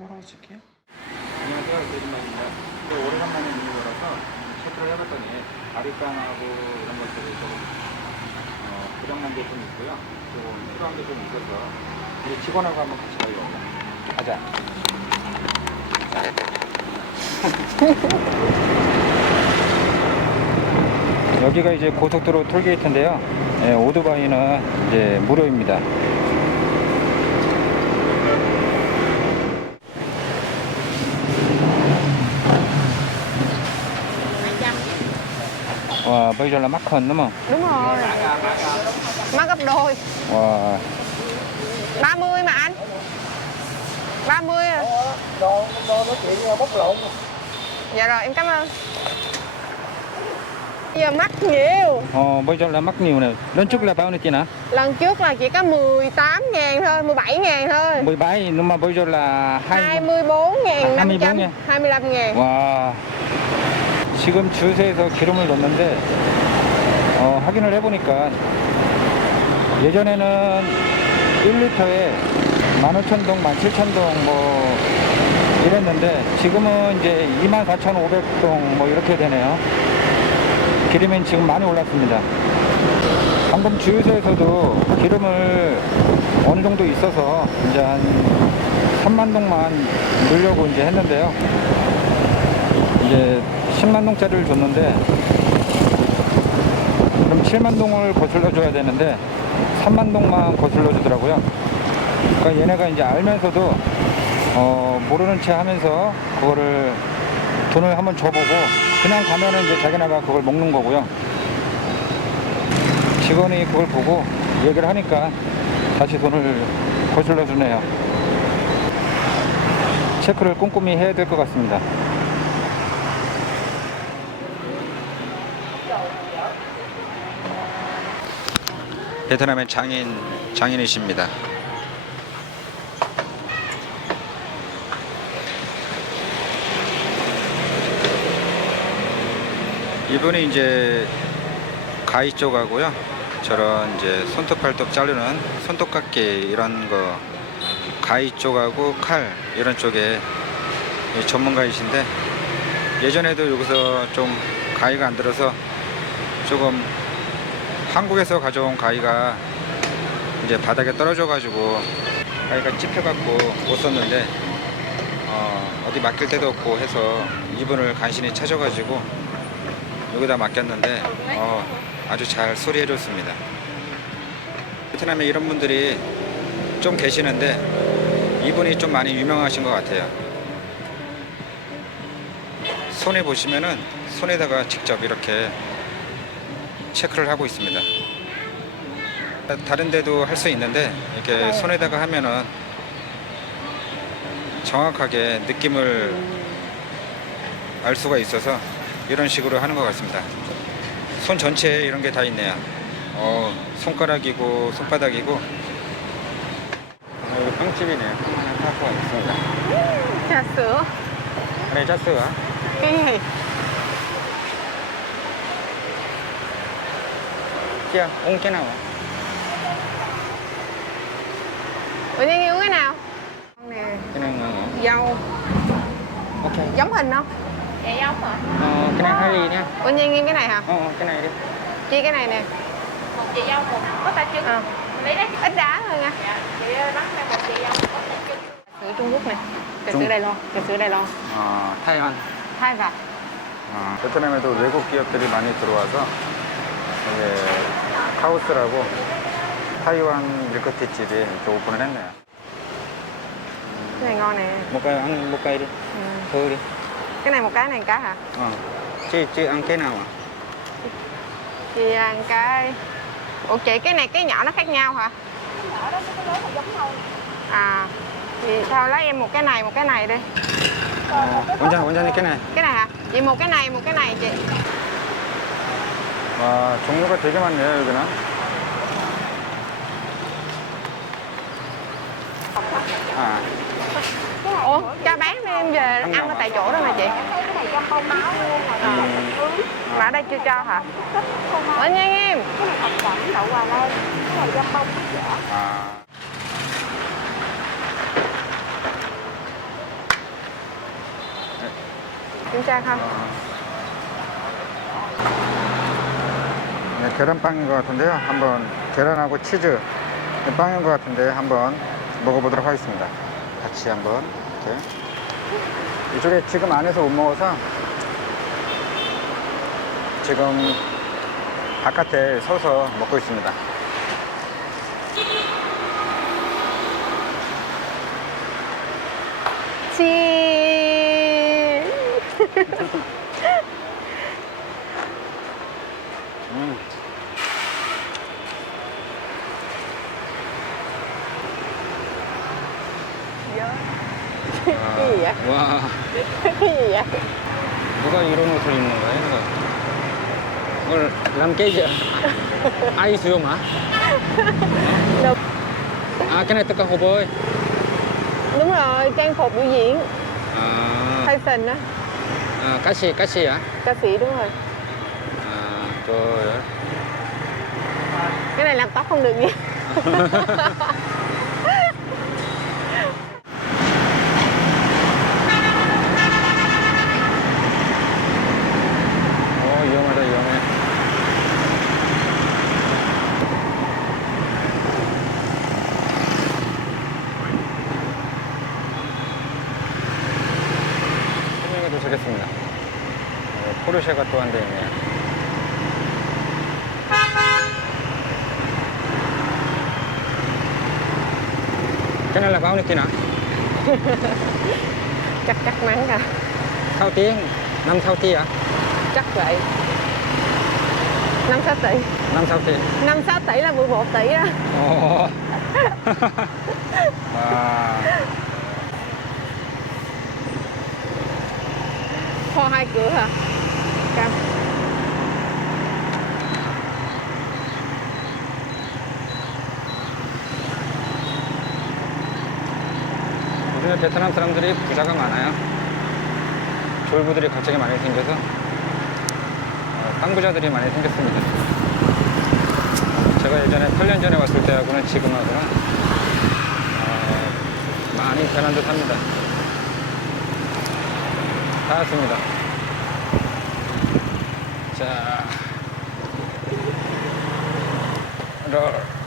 뭐라고 쓸게요? 안녕하세요. 대진만입니다. 오래간만에 문을 열어서 체크를 해봤더니 아리깡하고 이런 것들이 조금 어, 고장난 게 좀 있고요. 조금 필요한 게 좀 있어서 우리 직원하고 한번 같이 가요. 가자. 여기가 이제 고속도로 톨게이트인데요. 예, 오토바이는 이제 무료입니다. bây giờ là mắc hình đúng không? Đúng rồi Má gấp đôi Wow. 30 mà anh 30 à Đồ, đồ nói chuyện bốc lộn Dạ rồi em cảm ơn Bây giờ mắc nhiều Ồ, bây giờ là mắc nhiều này. Lần trước là bao nhiêu tiền hả? Lần trước là chỉ có 18 ngàn thôi 17 ngàn thôi 17, nhưng mà bây giờ là 2 24 ngàn 24 500 ngàn. 25 ngàn 와. 지금 주세에서 기름을 넣는데 어, 확인을 해보니까 예전에는 1리터에 15,000동, 17,000동 뭐 이랬는데 지금은 이제 24,500동 뭐 이렇게 되네요. 기름은 지금 많이 올랐습니다. 방금 주유소에서도 기름을 어느 정도 있어서 이제 한 3만 동만 넣으려고 이제 했는데요. 이제 10만 동짜리를 줬는데 그럼 7만 동을 거슬러 줘야 되는데 3만 동만 거슬러 주더라고요. 그러니까 얘네가 이제 알면서도 어, 모르는 체 하면서 그거를 돈을 한번 줘보고 그냥 가면은 이제 자기네가 그걸 먹는 거고요. 직원이 그걸 보고 얘기를 하니까 다시 돈을 거슬러 주네요. 체크를 꼼꼼히 해야 될 것 같습니다. 베트남의 장인 장인이십니다. 이분이 이제 가위 쪽하고요. 저런 이제 손톱 발톱 자르는 손톱깎이 이런 거 가위 쪽하고 칼 이런 쪽에 이 전문가이신데 예전에도 여기서 좀 가위가 안 들어서 조금 한국에서 가져온 가위가 이제 바닥에 떨어져 가지고 가위가 찝혀 갖고 못 썼는데 어, 어디 맡길 데도 없고 해서 이분을 간신히 찾아 가지고 여기다 맡겼는데 어, 아주 잘 수리해 줬습니다. 베트남에 이런 분들이 좀 계시는데 이분이 좀 많이 유명하신 것 같아요. 손에 보시면은 손에다가 직접 이렇게 체크를 하고 있습니다. 다른 데도 할 수 있는데 이렇게 손에다가 하면은 정확하게 느낌을 알 수가 있어서 이런 식으로 하는 것 같습니다. 손 전체에 이런 게 다 있네요. 어, 손가락이고 손바닥이고 어, 여기 빵집이네요. 빵 하나 사고 왔습니다. Trà sữa 네, 짰어요. Cái gì? kia, ông cái nào ạ? Ủa Nhân yêu cái nào? Con nè Cái này ngon Dâu Ok. Giống hình không? Dạ giống hả? Ờ, cái này hai gì nha. Ủa Nhân yêu cái này hả? Ờ, ờ, cái này đi. Chia cái này nè Một chị dâu một có ta trứng Ờ Lấy đấy Ít đá thôi nha Dạ, chị bắt ra một chị dâu có ta trứng Sữa Trung Quốc này Trà Trung- sữa Đài Loan Trà sữa Đài Loan 어, 타이완. Hai vạt 어, 베트남에도 외국 기업들이 많이 들어와서 이게 카우스라고 타이완 밀크티 집이 이렇게 오픈을 했네요. Cái này ngon nè một cây ăn một cây đi, ừ. thử đi. Cái này một cái này một cái hả? Ờ. Chị chị ăn cái nào ạ? Chị ăn cái Ủa chị cái này cái nhỏ nó khác nhau hả? Ở đó cái lớn là giống nhau À Thì thôi lấy em một cái này một cái này đi 어, 원장 원장님 cái này. Cái này hả? Chị một cái này một cái này chị 와 종류가 되게 많네요 여기는. 아, Ủa cho bán đi em về ăn ở tại chỗ đó mà chị Cái này trong bao máu luôn rồi 음, Mà ở đây chưa cho hả? Thích không Ủa nha em Cái này thập cẩm đậu Hà Lan Cái này trong bông bít dở 아. kiểm tra không? 네, 계란빵인 것 같은데요. 한번 계란하고 치즈 네, 빵인 것 같은데 한번 먹어보도록 하겠습니다. 같이 한번 이렇게 이쪽에 지금 안에서 못 먹어서 지금 바깥에 서서 먹고 있습니다. Cheese. 음. Cái gì vậy? 와, Cái gì vậy? 누가 이런 옷을 입는 거야? 이거? 이걸 làm cái gì? Ai sử dụng hả? Đâu? À cái này tất cả hộp ơi. Đúng rồi, trang phục biểu diễn À, fashion á, à cá sĩ, cá sĩ hả? ca sĩ đúng rồi. À, trời ơi. Cái này làm tóc không được nha. 포르쉐가 또 한 대 있네요. Cái này là bao nhiêu tiền ạ? chắc chắc mắn à. Thao tiếng, năm thao ti ạ? Chắc vậy. 5 6 tỷ. năm thao ti. 5 6 tỷ là 11 tỷ đó. 어. 와. Kho hai cửa hả? Cam. 요즘에 베트남 사람들이 부자가 많아요. 졸부들이 갑자기 많이 생겨서 어, 빵 부자들이 많이 생겼습니다. 제가 예전에 8년 전에 왔을 때하고는 지금하고는 어, 많이 변한 듯 합니다. 다 왔습니다. sa door.